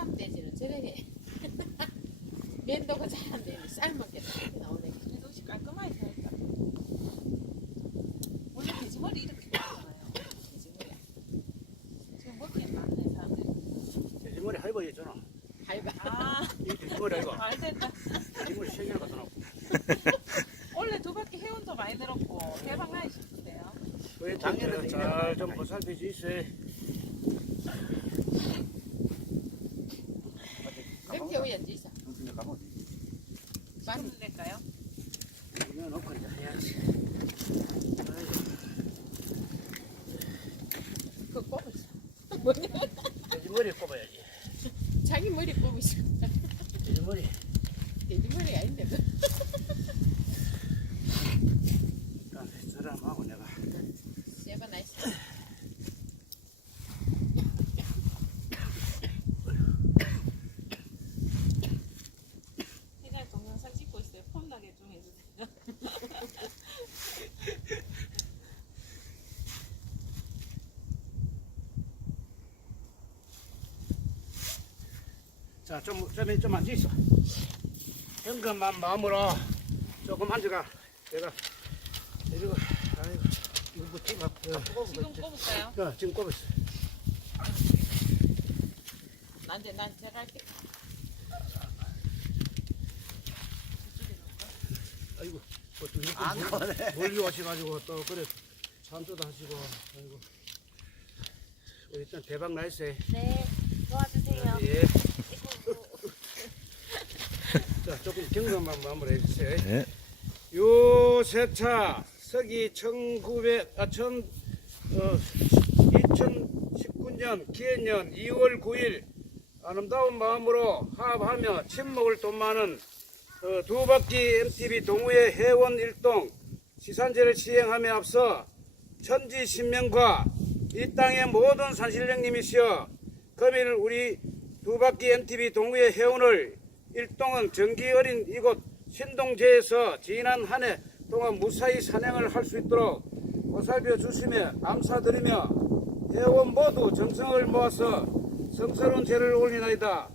해삼돼지는 저렇게 면도가 잘안 되는데 삶은 게 이렇게 나오네. 그래도 깔끔하게 생겼다. 원래 돼지 머리 이렇게 먹잖아요. 돼지 머리. 지금 먹기에 많네 사람들. 돼지머리 할아버지 있잖아. 할바. 아, 이 돼지머리 아이가. 말 됐다. 돼지머리 세 개나 갖다 놓고. 원래 두 바퀴 해운도 많이 들었고 대박 나이 싶은데요. 왜 작년에도 잘좀 보살펴 주세요. 몇개 오연지 있어. 근데 가면 많이 좀 낼까요? 이거 놓고 이제 해야지. 그거 뽑았어. 뭐냐? 돼지 머리 꼽아야지. 자기 머리 뽑으시고 돼지 머리. 돼지 머리 아닌데 그. 일단 저람하고 내가 세바 나이스. 해가 동영상 찍고 있어요. 폼나게 좀 해주세요. 자, 좀, 좀, 좀 앉아 있어. 현금만 마음으로 조금 앉아가. 내가, 이거, 아이고, 이거 뭐, 좀, 어, 지금 꼽을까요? 어, 지금 꼽았어. 난데 난 제가 할게. 아이고, 뭐또 이렇게 멀리 오셔가지고 또 그래 참조도 하시고, 아이고. 일단 대박 나있어요. 네, 도와주세요. 예. 자, 조금 경험만 마무리 해 주세요. 네. 요 세차 서기 1900, 아, 천, 어, 2019년 기해년 2월 9일 아름다운 마음으로 화합하며 친목을 돕는 어, 두 바퀴 MTV 동호회 회원 일동 시산제를 시행함에 앞서 천지 신명과 이 땅의 모든 산신령님이시여 금일 우리 두 바퀴 MTV 동호회 회원을 일동은 정기 어린 이곳 신동제에서 지난 한 해 동안 무사히 산행을 할 수 있도록 보살펴 주시며 감사드리며 회원 모두 정성을 모아서 성스러운 제를 올리나이다.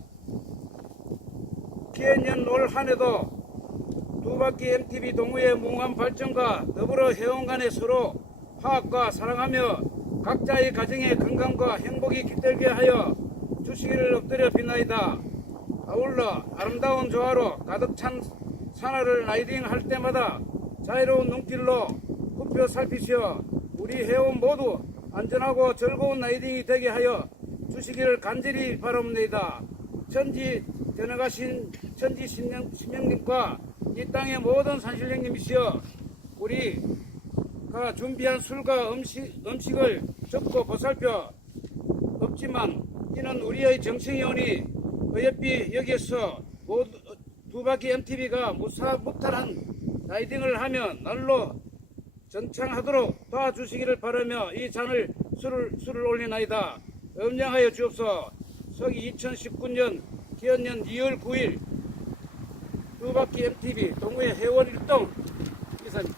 기해년 올 한해도 두 바퀴 MTV 동호회 뭉한 발전과 더불어 회원 간에 서로 화합과 사랑하며 각자의 가정의 건강과 행복이 깃들게 하여 주시기를 엎드려 빈나이다. 아울러 아름다운 조화로 가득 찬 산하를 라이딩 할 때마다 자유로운 눈길로 굽혀 살피시어 우리 회원 모두 안전하고 즐거운 라이딩이 되게 하여 주시기를 간절히 바랍니다. 천지 변해가신 천지 신명, 신명님과 이 땅의 모든 산신령님이시여 우리가 준비한 술과 음식, 음식을 적고 보살펴 없지만 이는 우리의 정성이오니 어여삐 여기에서 모두 두 바퀴 MTV가 무사 무탈한 라이딩을 하며 날로 전창하도록 도와주시기를 바라며 이 잔을 술을 술을 올리나이다. 음량하여 주옵소. 서기 2019년 기원년 2월 9일 두 바퀴 MTV 동호회 회원 일동 이사님.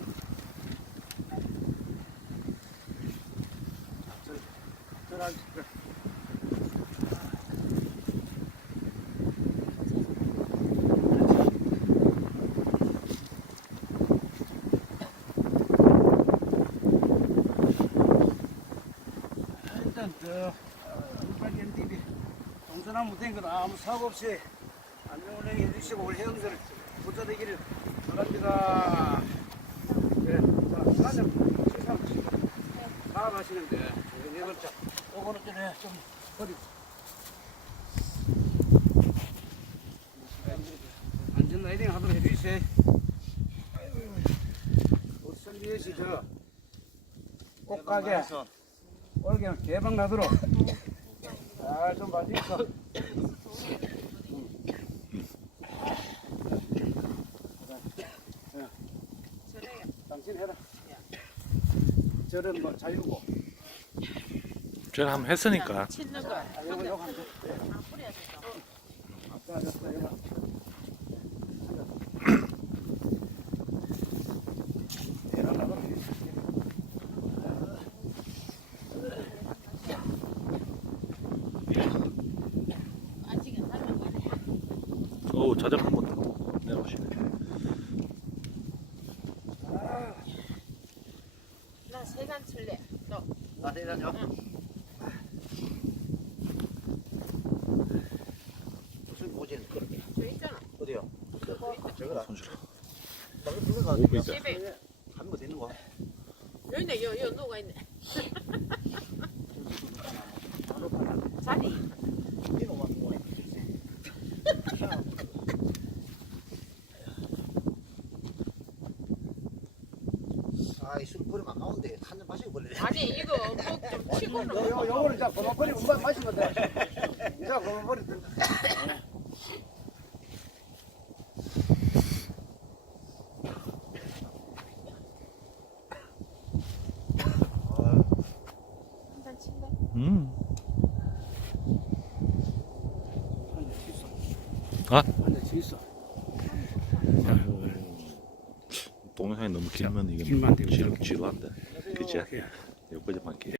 저랑 일단 저 울파기 MTV 동서남무 된 거다 아무 사고 없이 안전운행 해주시고 우리 회원들 부자 되기를 바랍니다. 네, 자, 사장 세상 사업 하시는데 네 글자. 요거는 좀, 해, 좀 버리고 안전 라이딩 하도록 해주세요. 꽃가게. 올게는 대박 나도록 잘좀 봐주십시오. 저래요. 당신 해라. 저는 뭐 자유고. 제가 한번 했으니까. 치는 거. 아, 요거 요거 한 대. 아까 됐다 요거. 대박 나도록 해주십시오. 아직은 자전거 한번 타고 내려오시네. 나 세간 칠래. 너나 내려줘. 무슨 모진 그렇게 저 있잖아. 어디요? 저거라. 손실아. 나도 들는 거 오고. 있다. 집에 가는 거 되는 거. 여기네 여, 여 누가 있네. 자리. 이놈 같은 거네. 아이 술 버리면 아까운데 한잔 마시고 버리네. 아니 이거 뭐좀 치고는. 요, 요, 요거는 자 고마버리 음반 마시면 돼. 자. 한잔 칠래? 음. 아? 한잔 있어. 동 영상이 너무 길면 이게 길면 되고. 지루, 지루한데. 그치? 여기까지만 길.